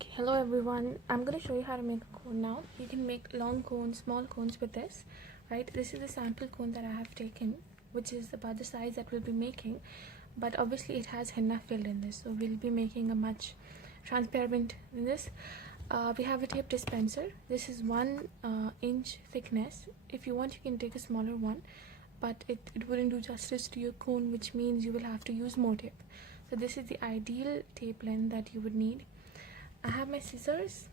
Okay, hello everyone. I'm going to show you how to make a cone now. You can make long cones, small cones with this, right? This is the sample cone that I have taken, which is about the size that we'll be making, but obviously it has henna filled in this, so we'll be making a much transparent in this. We have a tape dispenser. This is 1 inch thickness. If you want, you can take a smaller one, but it wouldn't do justice to your cone, which means you will have to use more tape. So this is the ideal tape length that you would need. I have my scissors,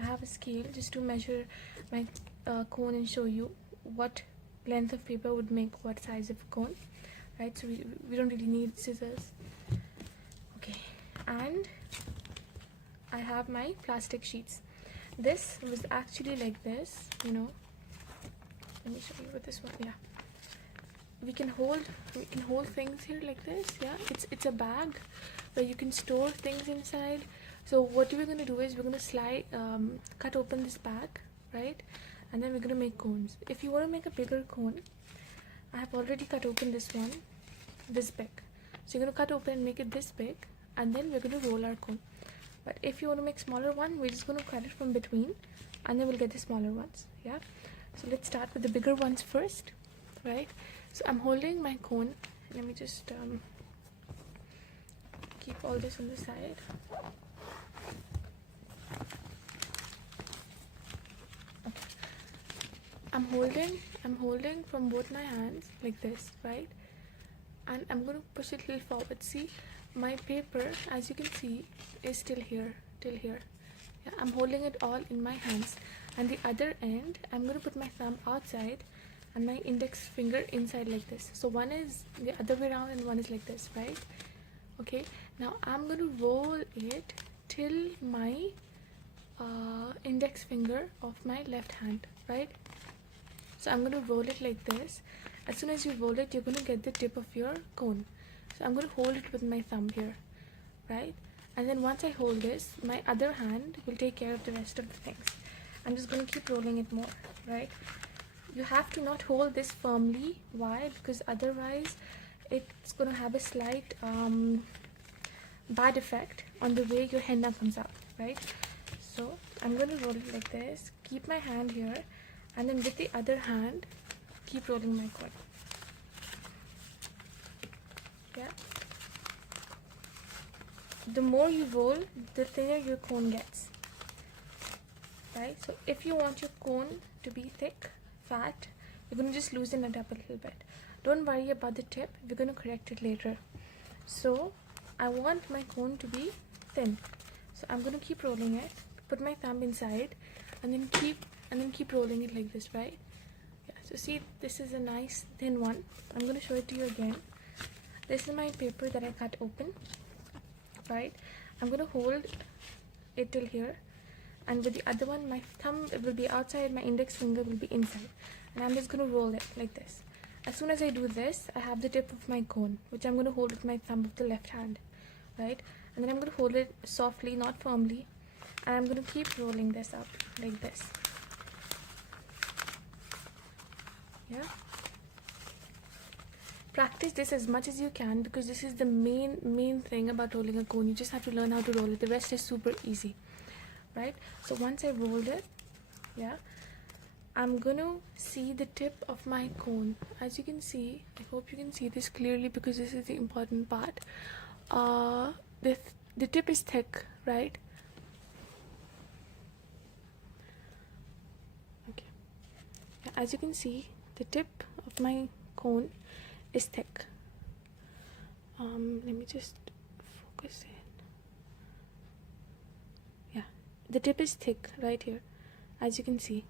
I have a scale just to measure my cone and show you what length of paper would make what size of cone, right? So we don't really need scissors. Okay, and I have my plastic sheets. This was actually like this, let me show you with this one. Yeah, we can hold things here like this. Yeah, it's a bag where you can store things inside. So what we're going to do is we're going to cut open this bag, right? And then we're going to make cones. If you want to make a bigger cone, I have already cut open this one, this big. So you're going to cut open and make it this big, and then we're going to roll our cone. But if you want to make smaller one, we're just going to cut it from between, and then we'll get the smaller ones. Yeah. So let's start with the bigger ones first, right? So I'm holding my cone. Let me just keep all this on the side. I'm holding from both my hands like this, right? And I'm going to push it a little forward. See, my paper, as you can see, is still here, till here. Yeah, I'm holding it all in my hands, and the other end, I'm going to put my thumb outside and my index finger inside like this. So one is the other way around and one is like this, right? Okay, now I'm going to roll it till my index finger of my left hand, right? So I'm going to roll it like this. As soon as you roll it, you're going to get the tip of your cone. So I'm going to hold it with my thumb here, right? And then once I hold this, my other hand will take care of the rest of the things. I'm just going to keep rolling it more, right? You have to not hold this firmly. Why? Because otherwise it's going to have a slight bad effect on the way your henna comes out, right? So I'm going to roll it like this, keep my hand here, and then with the other hand keep rolling my cone. Yeah, the more you roll, the thinner your cone gets, right? So if you want your cone to be thick, fat, you're going to just loosen it up a little bit. Don't worry about the tip, we're going to correct it later. So I want my cone to be thin, so I'm going to keep rolling it, put my thumb inside, and then keep rolling it like this, right? Yeah, so see, this is a nice thin one. I'm going to show it to you again. This is my paper that I cut open, right? I'm going to hold it till here, and with the other one, my thumb will be outside, my index finger will be inside, and I'm just going to roll it like this. As soon as I do this, I have the tip of my cone, which I'm going to hold with my thumb of the left hand, right? And then I'm going to hold it softly, not firmly, and I'm going to keep rolling this up like this. Yeah, practice this as much as you can, because this is the main thing about rolling a cone. You just have to learn how to roll it. The rest is super easy, right? So once I rolled it, yeah, I'm gonna see the tip of my cone. As you can see, I hope you can see this clearly, because this is the important part. The tip is thick, right? Okay, yeah, as you can see, the tip of my cone is thick. Let me just focus in. Yeah, the tip is thick right here, as you can see.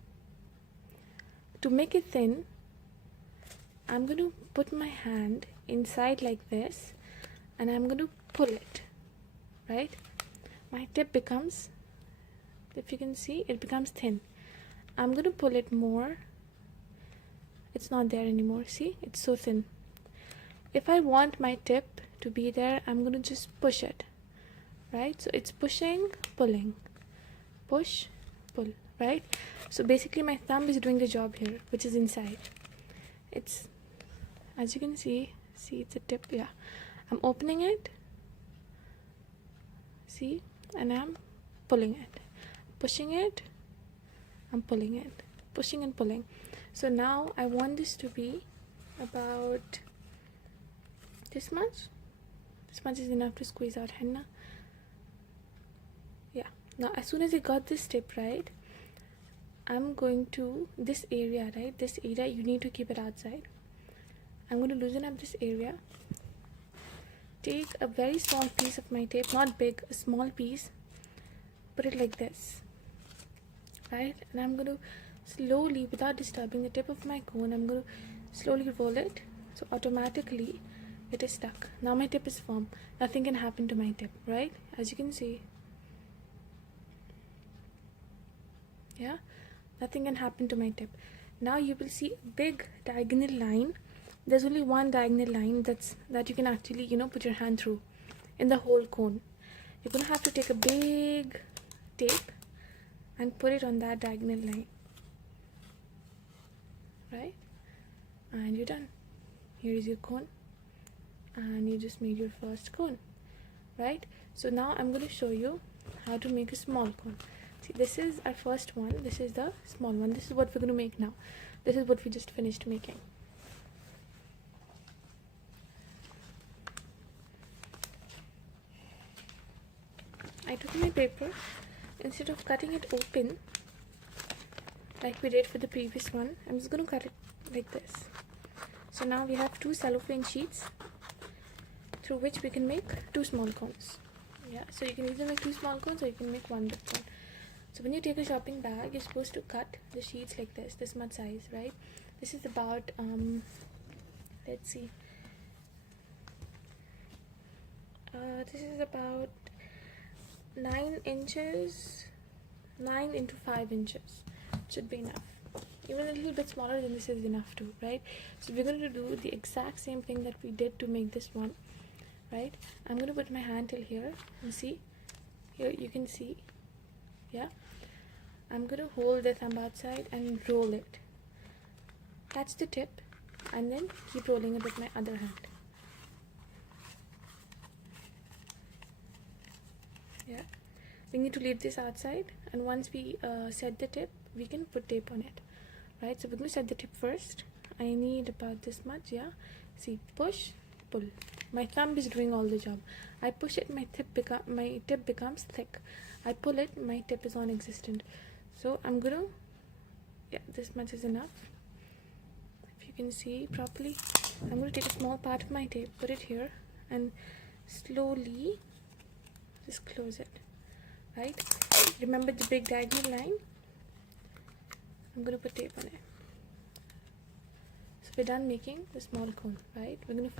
To make it thin, I'm going to put my hand inside like this, and I'm going to pull it, right? My tip becomes, if you can see, it becomes thin. I'm going to pull it more. It's not there anymore. See, it's so thin. If I want my tip to be there, I'm going to just push it, right? So it's pushing, pulling, push, pull, right? So basically my thumb is doing the job here, which is inside. It's, as you can see, it's a tip. Yeah, I'm opening it, see, and I'm pulling it, pushing it, I'm pulling it, pushing and pulling. So now I want this to be about this much. This much is enough to squeeze out henna. Yeah. Now as soon as I got this tip right, I'm going to this area, right? This area, you need to keep it outside. I'm going to loosen up this area. Take a very small piece of my tape, not big, a small piece. Put it like this, right? And I'm going to slowly, without disturbing the tip of my cone, I'm going to slowly roll it. So automatically it is stuck. Now my tip is firm. Nothing can happen to my tip, right? As you can see. Yeah, nothing can happen to my tip. Now you will see a big diagonal line. There's only one diagonal line that you can actually, put your hand through in the whole cone. You're gonna have to take a big tape and put it on that diagonal line, right? And you're done. Here is your cone, and you just made your first cone, right? So now I'm going to show you how to make a small cone. See, this is our first one. This is the small one. This is what we're going to make now. This is what we just finished making. I took my paper, instead of cutting it open like we did for the previous one, I'm just going to cut it like this. So now we have two cellophane sheets through which we can make two small cones. Yeah, so you can either make two small cones or you can make one big one. So when you take a shopping bag, you're supposed to cut the sheets like this much size, right? This is about let's see, this is about 9 inches, 9 into 5 inches should be enough. Even a little bit smaller than this is enough too, right? So we're going to do the exact same thing that we did to make this one, right? I'm going to put my hand till here and see. Here you can see, yeah? I'm going to hold the thumb outside and roll it. Catch the tip and then keep rolling it with my other hand. Yeah, we need to leave this outside, and once we set the tip, we can put tape on it, right? So we're going to set the tip first. I need about this much, yeah? See, push, pull. My thumb is doing all the job. I push it, my tip becomes thick. I pull it, my tip is non-existent. So I'm going to, yeah, this much is enough. If you can see properly, I'm going to take a small part of my tape, put it here, and slowly just close it, right? Remember the big diagonal line? I'm going to put tape on it. So we're done making the small cone, right? We're going to